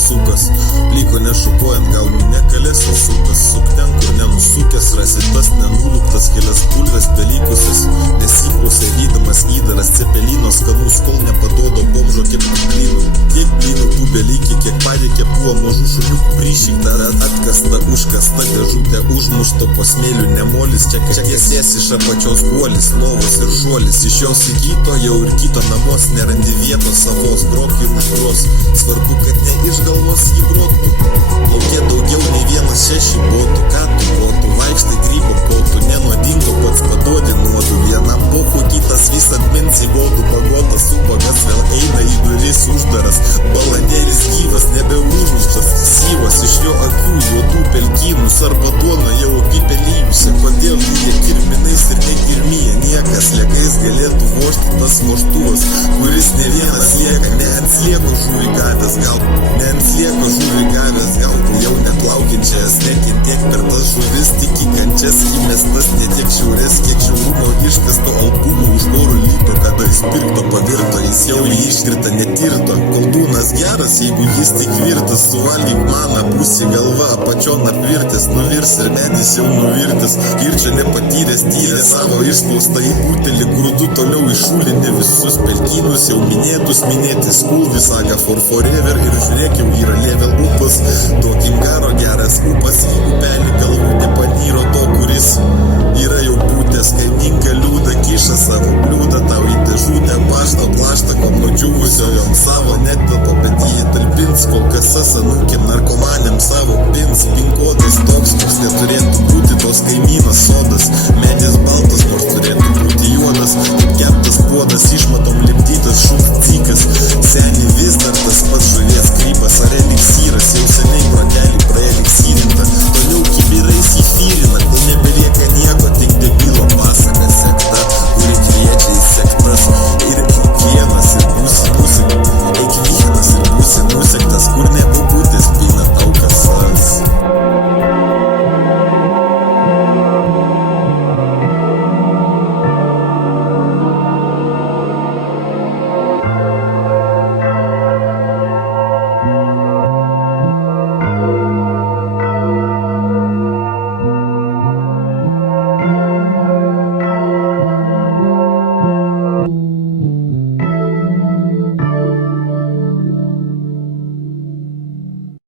sukas, liko nešukuojant, gal nekalės sukas, suk ten, kur nenusukęs, rasi tas nenuluktas kelias bulves pelykusias, nesiklausė rydamas įdaras cepelino skanus, kol nepadodo bomžo kepti blynų. Tiek blynų tų belikė, kiek padėkė buvo mažų šuniukų prišykta, atkasta, užkasta dėžutė, užmušto po smėlių nemolis, čia tiesies iš apačios guolis, lovos ir šuolis, iš jos į kito, jau ir kito namos nerandi vietos savos, grok ir užgros, svarbu, kad ne iš galvos jį brotų, laukia daugiau nei 1,6 botų, ką tu botų, vaikštai grybo potų, nenuodingo pats padodi nuodų, vienam pochu, kitas vis atmins į vodų, pagotas ubagas vėl eina į duris uždaras, balandėlis gyvas, nebeužmuštas, syvas, iš jo akių juodų pelkynus, arba duona jau apipelyjusi, kodėl jie kirminais ir nekirmyje, niekas lekais galėtų vožti tas vožtuvas, kuris ne vienas lieka, ne ant slieko žuvį gavęs, gal ne ant slieko žuvį gavęs, gal jau net laukiančias, nekintėk per tas žuvis, tik į kančias įmestas, ne tiek šiaurės, kiek šiaurumo iškasto albumo už porų litų, kada jis pirkto pavirto, jis jau jį iškrita netirto, koldūnas geras, jeigu jis tik virtas, suvalgyk maną, būsi galva, apačion apvirtis, nuvirs ir medis jau nuvirtis, kirčia nepatyręs, tylė savo išspaustą į butelį grūdų, toliau iššūlinė visus pelkynus, jau minėtus minėti skulvi, saga for forever ir žiūrėk, jau yra level upas, duokim garo geras upas, į upelį galvų nepanyro to, kuris yra jau būtės, kaimynka liūda, kiša savo bliūdą, tau į dėžutę paštą plaštą, kom nudžiūvusio jom savo netelpa, bet jį talpins, kol kas senukėm narkomanėm savo pins, pinkodas toks, koks neturėtų būti tos kaimynas sodas, medis baltas, nors turėtų būti juodas, keptas puodas, išmatom lipdytas šūk cykas, seni vis dar tas pats žuvė